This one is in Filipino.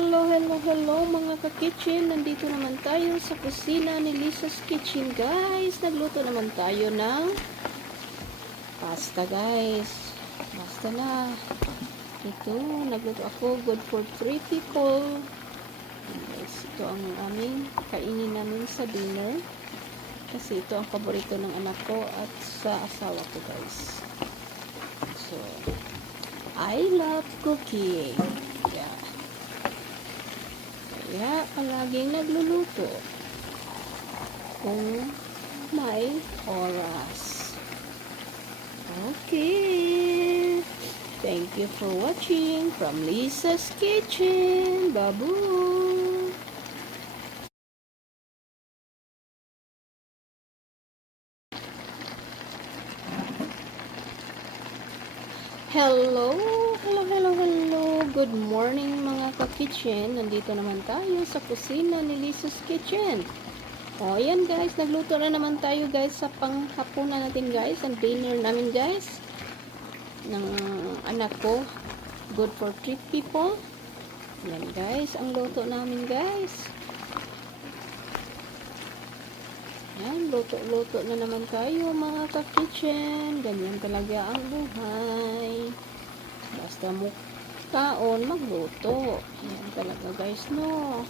Hello, hello, hello mga ka-kitchen. Nandito naman tayo sa kusina ni Lisa's Kitchen, guys. Nagluto naman tayo ng pasta, guys. Pasta na. Ito, nagluto ako. Good for 3 people. Guys, ito ang aming kainin namin sa dinner. Kasi ito ang paborito ng anak ko at sa asawa ko, guys. So, I love cooking. Yeah. Kaya palaging nagluluto kung may oras. Okay. Thank you for watching from Lisa's Kitchen. Babu. Hello, hello, hello, hello. Good morning mga ka-kitchen. Nandito naman tayo sa kusina ni Lisa's Kitchen. O, ayan guys, nagluto na naman tayo guys sa panghapunan natin guys. Ang dinner namin guys ng anak ko. Good for 3 people. Yan guys, ang luto namin guys. Yan, luto-luto na naman tayo mga ka-kitchen. Ganyan talaga ang buhay. Basta kaon, magluto. Yan talaga guys, no.